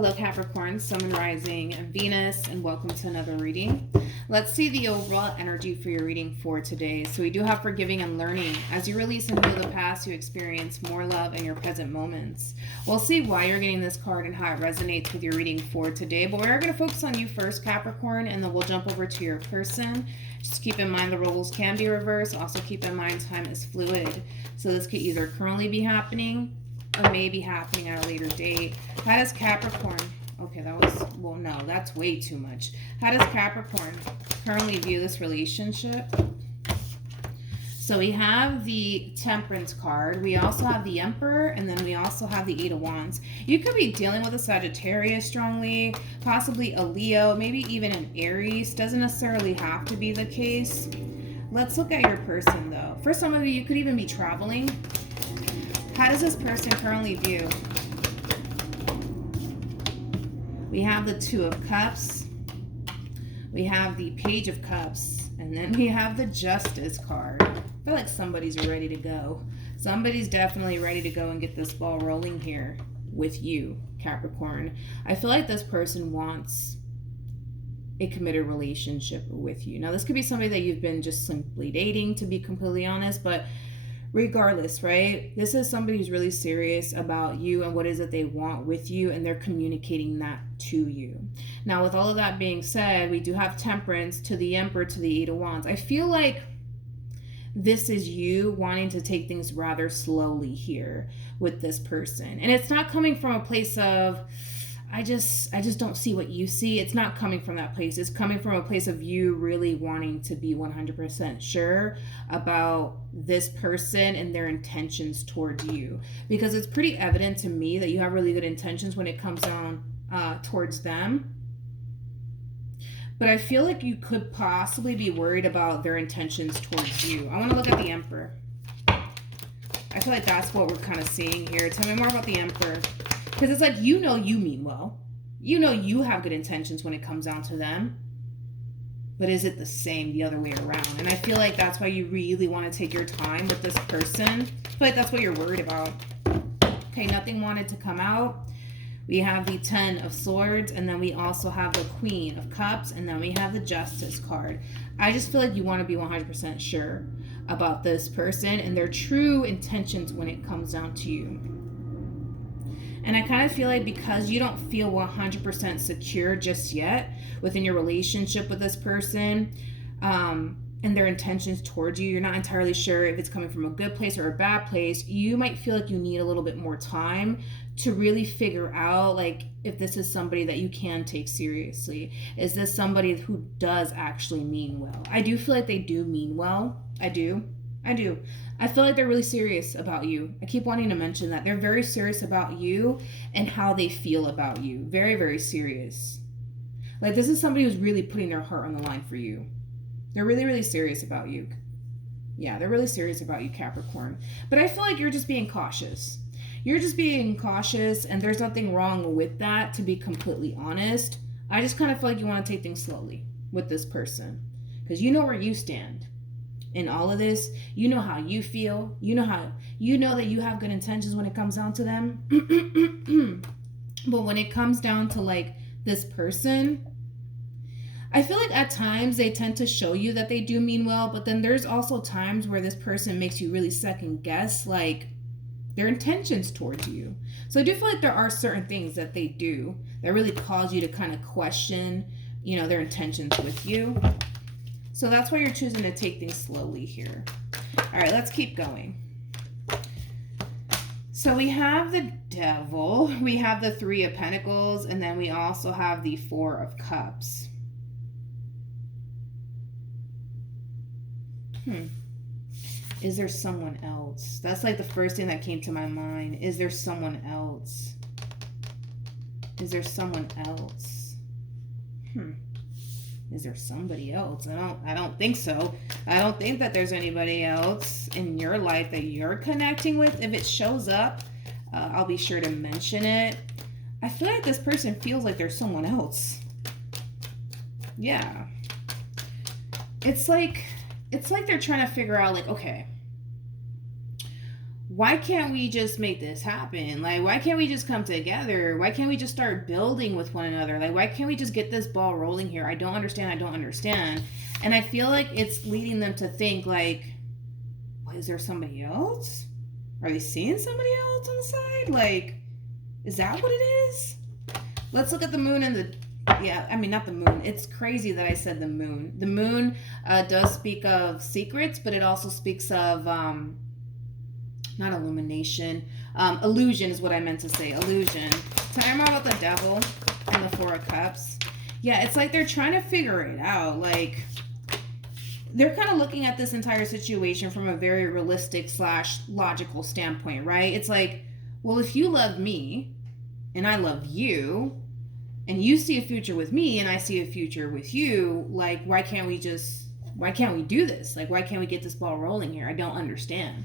Hello Capricorn, Sun and Rising, and Venus, and welcome to another reading. Let's see the overall energy for your reading for today. So we do have forgiving and learning. As you release and heal the past, you experience more love in your present moments. We'll see why you're getting this card and how it resonates with your reading for today. But we are going to focus on you first, Capricorn, and then we'll jump over to your person. Just keep in mind the roles can be reversed. Also keep in mind time is fluid. So this could either currently be happening or may be happening at a later date. How does Capricorn, okay, that was, well, no, that's way too much. How does Capricorn currently view this relationship? So we have the Temperance card. We also have the Emperor, and then we also have the Eight of Wands. You could be dealing with a Sagittarius strongly, possibly a Leo, maybe even an Aries. Doesn't necessarily have to be the case. Let's look at your person, though. For some of you, you could even be traveling. How does this person currently view? We have the Two of Cups. We have the Page of Cups. And then we have the Justice card. I feel like somebody's ready to go. Somebody's definitely ready to go and get this ball rolling here with you, Capricorn. I feel like this person wants a committed relationship with you. Now, this could be somebody that you've been just simply dating, to be completely honest, but regardless, right? This is somebody who's really serious about you and what is it they want with you, and they're communicating that to you. Now, with all of that being said, we do have Temperance to the Emperor to the Eight of Wands. I feel like this is you wanting to take things rather slowly here with this person. And it's not coming from a place of, I just don't see what you see. It's not coming from that place. It's coming from a place of you really wanting to be 100% sure about this person and their intentions towards you. Because it's pretty evident to me that you have really good intentions when it comes down towards them. But I feel like you could possibly be worried about their intentions towards you. I want to look at the Emperor. I feel like that's what we're kind of seeing here. Tell me more about the Emperor. Because it's like, you know you mean well. You know you have good intentions when it comes down to them. But is it the same the other way around? And I feel like that's why you really want to take your time with this person. I feel like that's what you're worried about. Okay, nothing wanted to come out. We have the Ten of Swords, and then we also have the Queen of Cups, and then we have the Justice card. I just feel like you want to be 100% sure about this person and their true intentions when it comes down to you. And I kind of feel like because you don't feel 100% secure just yet within your relationship with this person, and their intentions towards you, you're not entirely sure if it's coming from a good place or a bad place. You might feel like you need a little bit more time to really figure out, like, if this is somebody that you can take seriously. Is this somebody who does actually mean well? I do feel like they do mean well. I do. I feel like they're really serious about you. I keep wanting to mention that. They're very serious about you and how they feel about you. Very, very serious. Like, this is somebody who's really putting their heart on the line for you. They're really, really serious about you. Yeah, they're really serious about you, Capricorn. But I feel like you're just being cautious. You're just being cautious, and there's nothing wrong with that, to be completely honest. I just kind of feel like you want to take things slowly with this person. Because you know where you stand in all of this. You know how you feel. You know that you have good intentions when it comes down to them. But when it comes down to, like, this person, I feel like at times they tend to show you that they do mean well, but then there's also times where this person makes you really second guess, like, their intentions towards you. So I do feel like there are certain things that they do that really cause you to kind of question, you know, their intentions with you. So that's why you're choosing to take things slowly here. All right, let's keep going. So we have the Devil, we have the Three of Pentacles, and then we also have the Four of Cups. Is there someone else? That's like the first thing that came to my mind. Is there someone else? Is there someone else? Is there somebody else? I don't think so. I don't think that there's anybody else in your life that you're connecting with. If it shows up, I'll be sure to mention it. I feel like this person feels like there's someone else. Yeah. It's like they're trying to figure out, like, okay, why can't we just make this happen? Like, why can't we just come together? Why can't we just start building with one another? Like, why can't we just get this ball rolling here? I don't understand. I don't understand. And I feel like it's leading them to think, like, well, is there somebody else? Are they seeing somebody else on the side? Like, is that what it is? Let's look at the moon and the... Yeah, I mean, not the moon. It's crazy that I said the moon. The moon does speak of secrets, but it also speaks of... not illumination. Illusion is what I meant to say. Illusion. Tell me more about the devil and the Four of Cups. Yeah, it's like they're trying to figure it out. Like, they're kind of looking at this entire situation from a very realistic / logical standpoint, right? It's like, well, if you love me and I love you and you see a future with me and I see a future with you, like, why can't we do this? Like, why can't we get this ball rolling here? I don't understand.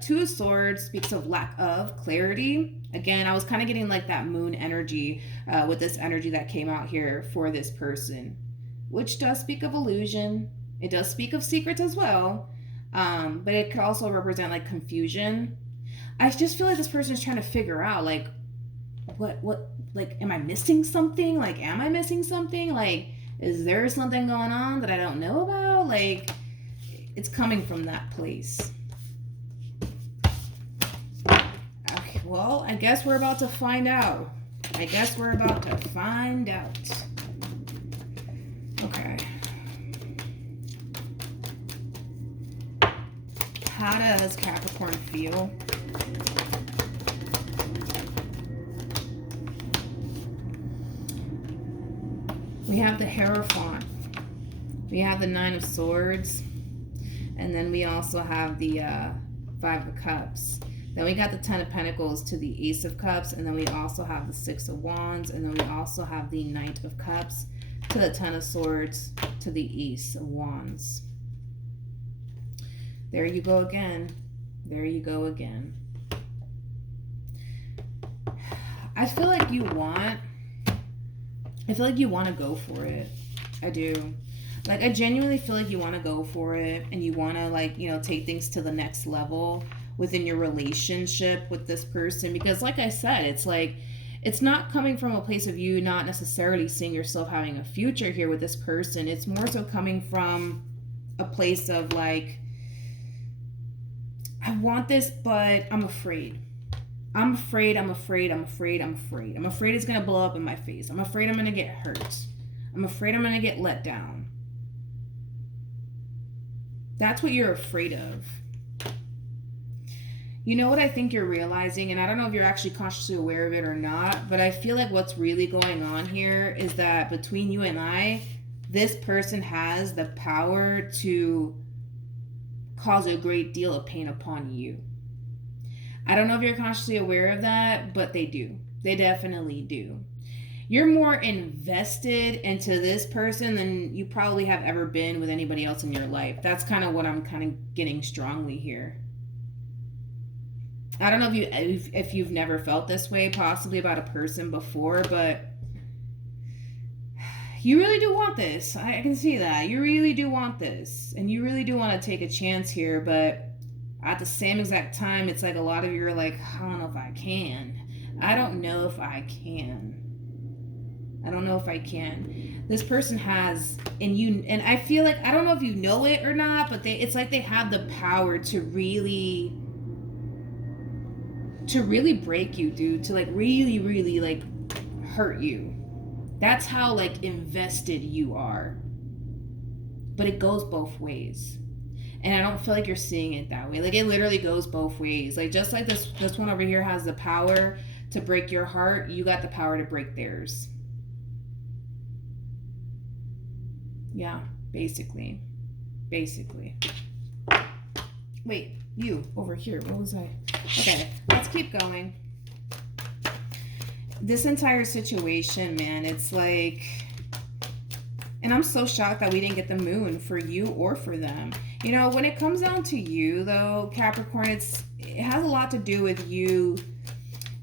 Two of Swords speaks of lack of clarity. Again, I was kind of getting like that moon energy with this energy that came out here for this person, which does speak of illusion. It does speak of secrets as well, but it could also represent like confusion. I just feel like this person is trying to figure out like, what, like, am I missing something? Like, am I missing something? Like, is there something going on that I don't know about? Like, it's coming from that place. Okay, well, I guess we're about to find out. Okay. How does Capricorn feel? We have the Hierophant. We have the Nine of Swords. And then we also have the Five of Cups. Then we got the Ten of Pentacles to the Ace of Cups. And then we also have the Six of Wands. And then we also have the Knight of Cups to the Ten of Swords to the Ace of Wands. There you go again. There you go again. I feel like you want to go for it. I do. Like, I genuinely feel like you want to go for it and you want to, like, you know, take things to the next level within your relationship with this person. Because like I said, it's like, it's not coming from a place of you not necessarily seeing yourself having a future here with this person. It's more so coming from a place of like, I want this, but I'm afraid. I'm afraid it's going to blow up in my face. I'm afraid I'm going to get hurt. I'm afraid I'm going to get let down. That's what you're afraid of. You know what I think you're realizing, and I don't know if you're actually consciously aware of it or not, but I feel like what's really going on here is that between you and I, this person has the power to cause a great deal of pain upon you. I don't know if you're consciously aware of that, but they do. They definitely do. You're more invested into this person than you probably have ever been with anybody else in your life. That's kind of what I'm kind of getting strongly here. I don't know if you've never felt this way possibly about a person before, but you really do want this. I can see that. You really do want this. And you really do want to take a chance here, but at the same exact time, it's like a lot of you are like, I don't know if I can. I don't know if I can. This person has, and I feel like, I don't know if you know it or not, but it's like they have the power to really break you, dude. To like really like hurt you. That's how like invested you are. But it goes both ways. And I don't feel like you're seeing it that way. Like, it literally goes both ways. Like, just like this one over here has the power to break your heart, you got the power to break theirs. Yeah, basically. Wait, you, over here. What was I? Okay, let's keep going. This entire situation, man, it's like... And I'm so shocked that we didn't get the moon for you or for them. You know, when it comes down to you, though, Capricorn, it has a lot to do with you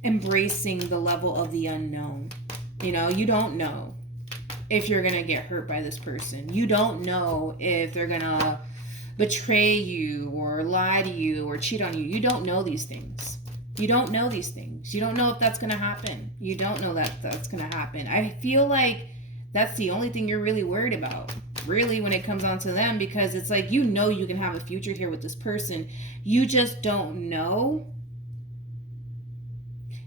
embracing the level of the unknown. You know, you don't know if you're going to get hurt by this person. You don't know if they're going to betray you or lie to you or cheat on you. You don't know these things. You don't know these things. You don't know if that's going to happen. You don't know that that's going to happen. I feel like that's the only thing you're really worried about, really, when it comes on to them, because it's like, you know, you can have a future here with this person. You just don't know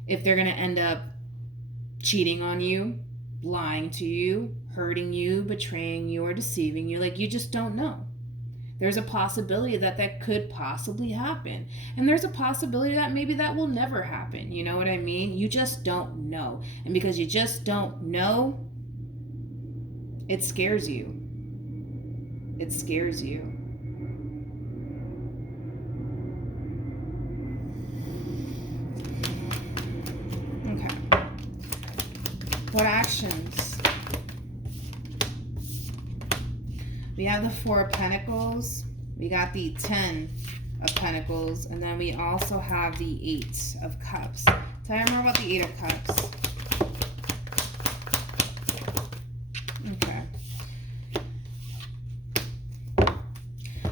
if they're going to end up cheating on you, lying to you, hurting you, betraying you, or deceiving you. Like, you just don't know. There's a possibility that that could possibly happen. And there's a possibility that maybe that will never happen. You know what I mean? You just don't know. And because you just don't know, it scares you. It scares you. Okay. What actions? We have the 4 of Pentacles. We got the 10 of Pentacles. And then we also have the 8 of Cups. Tell me more about the 8 of Cups. Okay.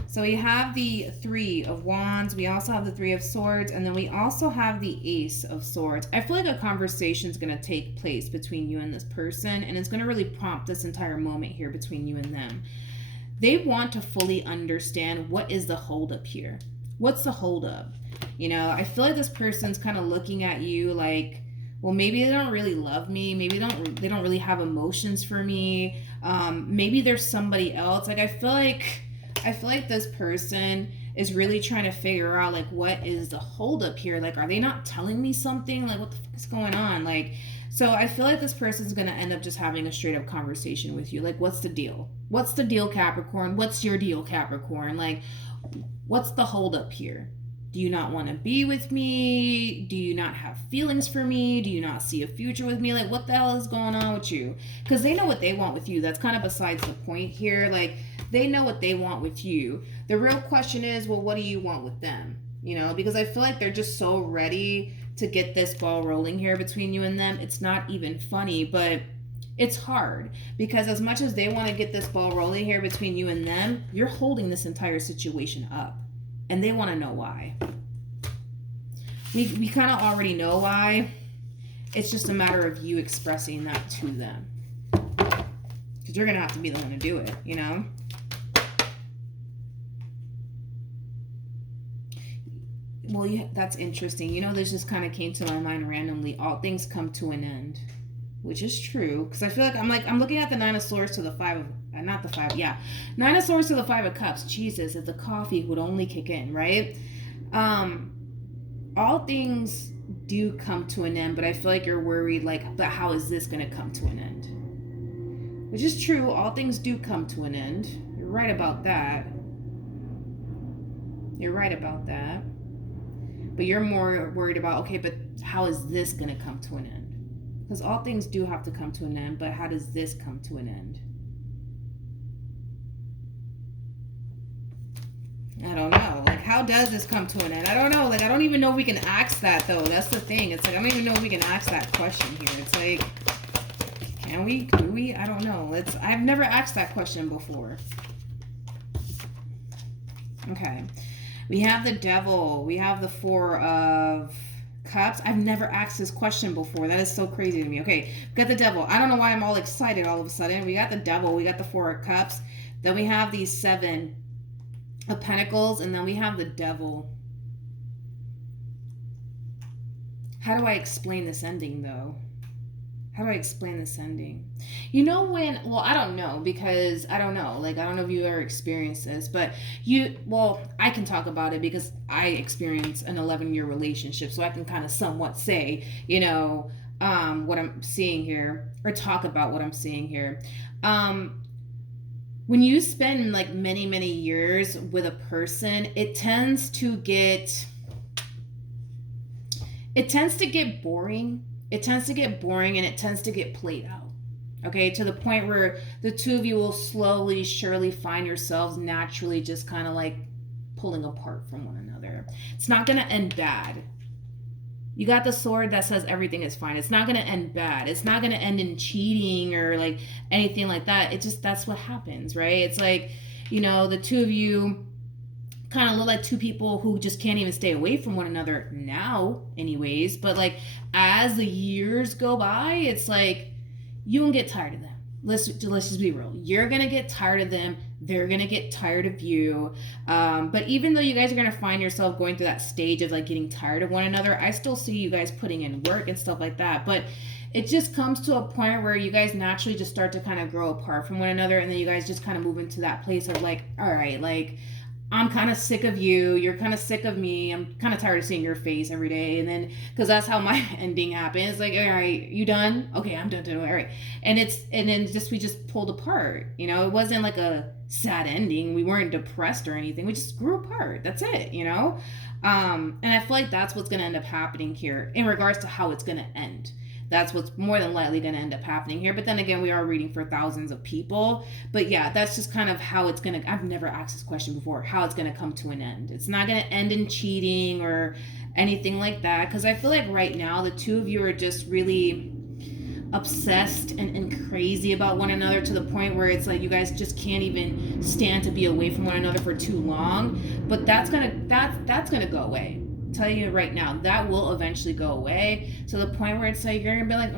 So we have the 3 of Wands. We also have the 3 of Swords. And then we also have the Ace of Swords. I feel like a conversation is going to take place between you and this person. And it's going to really prompt this entire moment here between you and them. They want to fully understand what is the holdup here. What's the holdup? You know, I feel like this person's kind of looking at you like, well, maybe they don't really love me. Maybe they don't really have emotions for me. Maybe there's somebody else. Like, I feel like this person is really trying to figure out, like, what is the holdup here? Like, are they not telling me something? Like, what the fuck is going on? Like, so I feel like this person's going to end up just having a straight up conversation with you. Like, what's the deal? What's the deal, Capricorn? What's your deal, Capricorn? Like, what's the holdup here? Do you not want to be with me? Do you not have feelings for me? Do you not see a future with me? Like, what the hell is going on with you? Because they know what they want with you. That's kind of besides the point here. Like, they know what they want with you. The real question is, well, what do you want with them? You know, because I feel like they're just so ready to get this ball rolling here between you and them. It's not even funny, but it's hard because as much as they want to get this ball rolling here between you and them, you're holding this entire situation up, and they want to know why. We kind of already know why. It's just a matter of you expressing that to them, because you're gonna have to be the one to do it, you know. Well, yeah, that's interesting. You know, this just kind of came to my mind randomly. All things come to an end, which is true. Because I feel like I'm looking at the 9 of Swords to the 5 of, not the 5, yeah. 9 of Swords to the 5 of Cups. Jesus, if the coffee would only kick in, right? All things do come to an end, but I feel like you're worried, like, but how is this going to come to an end? Which is true. All things do come to an end. You're right about that. You're right about that. But you're more worried about, okay, but how is this going to come to an end? Because all things do have to come to an end, but how does this come to an end? I don't know. Like, how does this come to an end? I don't know. Like, I don't even know if we can ask that, though. That's the thing. It's like, I don't even know if we can ask that question here. It's like, can we? Do we? I don't know. I've never asked that question before. Okay. We have the Devil. We have the 4 of Cups. I've never asked this question before. That is so crazy to me. Okay, we got the Devil. I don't know why I'm all excited all of a sudden. We got the Devil. We got the 4 of Cups. Then we have the 7 of Pentacles. And then we have the Devil. How do I explain this ending, though? How do I explain this ending? You know when, well, I don't know, because I don't know. Like, I don't know if you ever experienced this, but I can talk about it because I experienced an 11-year relationship, so I can kind of somewhat say, you know, what I'm seeing here, or talk about what I'm seeing here. When you spend like many, many years with a person, it tends to get boring. It tends to get boring, and it tends to get played out. Okay, to the point where the two of you will slowly, surely find yourselves naturally just kind of like pulling apart from one another. It's not going to end bad. You got the sword that says everything is fine. It's not going to end bad. It's not going to end in cheating or like anything like that. It just, that's what happens, right? It's like, you know, the two of you, kind of look like two people who just can't even stay away from one another now anyways. But like as the years go by, it's like you won't get tired of them. Let's just be real. You're gonna get tired of them. They're gonna get tired of you. But even though you guys are gonna find yourself going through that stage of like getting tired of one another, I still see you guys putting in work and stuff like that. But it just comes to a point where you guys naturally just start to kind of grow apart from one another, and then you guys just kind of move into that place of like, all right, like I'm kind of sick of you. You're kind of sick of me. I'm kind of tired of seeing your face every day. And then, because that's how my ending happened. It's like, all right, you done? Okay, I'm done too. All right. And then we just pulled apart. You know, it wasn't like a sad ending. We weren't depressed or anything. We just grew apart. That's it, you know? And I feel like that's what's going to end up happening here in regards to how it's going to end. That's what's more than likely going to end up happening here. But then again, we are reading for thousands of people. But yeah, that's just kind of how it's going to, I've never asked this question before, how it's going to come to an end. It's not going to end in cheating or anything like that. Because I feel like right now, the two of you are just really obsessed and crazy about one another to the point where it's like you guys just can't even stand to be away from one another for too long. But that's gonna go away. Tell you right now, that will eventually go away to the point where it's like you're gonna be like,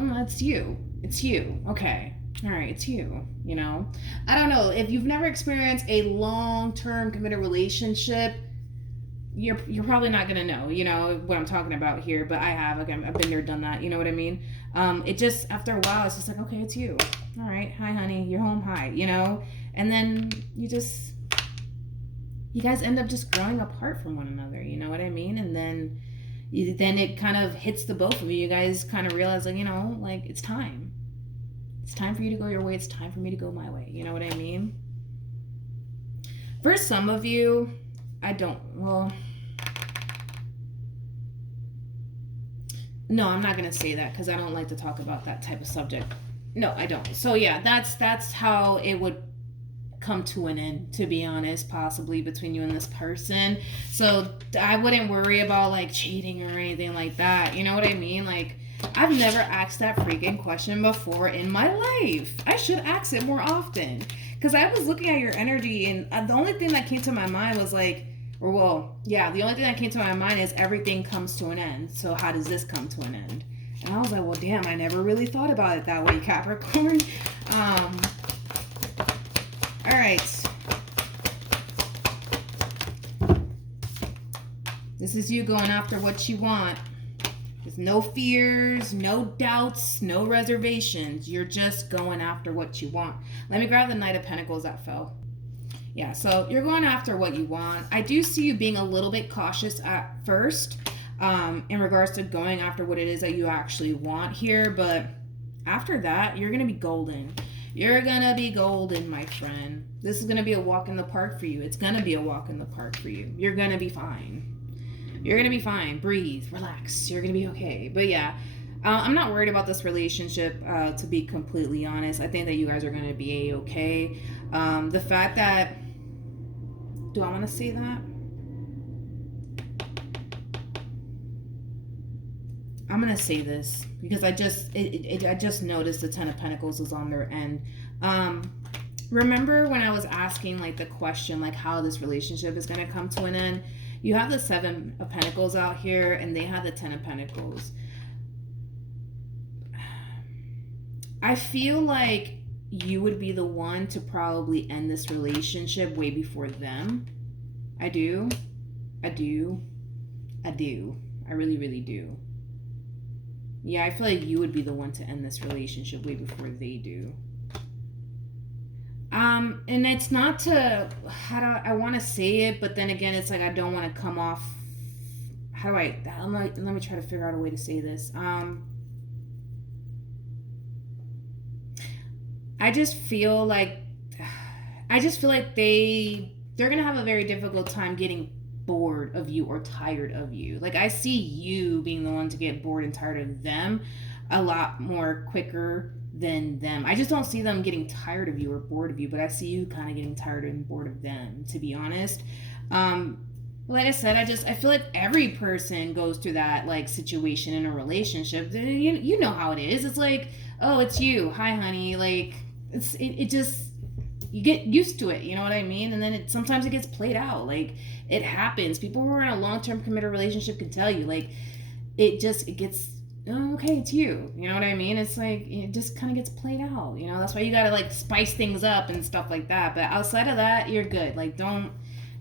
it's you, okay, all right, it's you, you know. I don't know if you've never experienced a long-term committed relationship, you're probably not gonna know, you know, what I'm talking about here. But I have, like, I've been there, done that, you know what I mean. It just, after a while, it's just like, okay, it's you, all right, hi honey, you're home, hi, you know. And then you guys end up just growing apart from one another, you know what I mean? And then it kind of hits the both of you. You guys kind of realize, like, you know, like, it's time for you to go your way, it's time for me to go my way, you know what I mean? For some of you, no, I'm not gonna say that because I don't like to talk about that type of subject. No, I don't. So yeah, that's how it would come to an end, to be honest, possibly between you and this person. So I wouldn't worry about like cheating or anything like that, you know what I mean? Like, I've never asked that freaking question before in my life. I should ask it more often, because I was looking at your energy, and the only thing that came to my mind was like, the only thing that came to my mind is everything comes to an end, so how does this come to an end? And I was like, well, damn, I never really thought about it that way, Capricorn. All right. This is you going after what you want. There's no fears, no doubts, no reservations. You're just going after what you want. Let me grab the Knight of Pentacles that fell. Yeah, so you're going after what you want. I do see you being a little bit cautious at first in regards to going after what it is that you actually want here. But after that, you're going to be golden. You're going to be golden, my friend. This is going to be a walk in the park for you. It's going to be a walk in the park for you. You're going to be fine. You're going to be fine. Breathe. Relax. You're going to be okay. But yeah, I'm not worried about this relationship, to be completely honest. I think that you guys are going to be a-okay. The fact that... Do I want to say that? I'm going to say this because I just noticed the Ten of Pentacles was on their end. Remember when I was asking like the question, like how this relationship is going to come to an end? You have the Seven of Pentacles out here and they have the Ten of Pentacles. I feel like you would be the one to probably end this relationship way before them. I do. I really, really do. Yeah, I feel like you would be the one to end this relationship way before they do. And it's not to, I want to say it, but then again, it's like I don't want to come off, let me try to figure out a way to say this. I just feel like they're going to have a very difficult time getting bored of you or tired of you. Like, I see you being the one to get bored and tired of them a lot more quicker than them. I just don't see them getting tired of you or bored of you, but I see you kind of getting tired and bored of them, to be honest. Like I said, I feel like every person goes through that like situation in a relationship. You know how it is. It's like, oh, it's you. Hi, honey. Like, it just, you get used to it, you know what I mean? And then sometimes it gets played out. Like, it happens. People who are in a long-term committed relationship can tell you, like, it gets, oh, okay, it's you. You know what I mean? It's like, it just kind of gets played out, you know? That's why you gotta, like, spice things up and stuff like that. But outside of that, you're good. Like, don't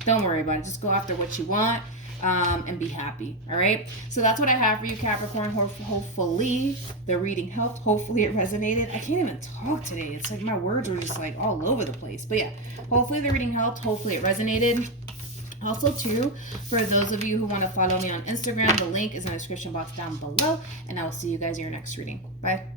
worry about it. Just go after what you want. And be happy. All right. So that's what I have for you, Capricorn. Hopefully the reading helped. Hopefully it resonated. I can't even talk today. It's like my words were just like all over the place. But yeah, hopefully the reading helped. Hopefully it resonated. Also, too, for those of you who want to follow me on Instagram, the link is in the description box down below. And I will see you guys in your next reading. Bye.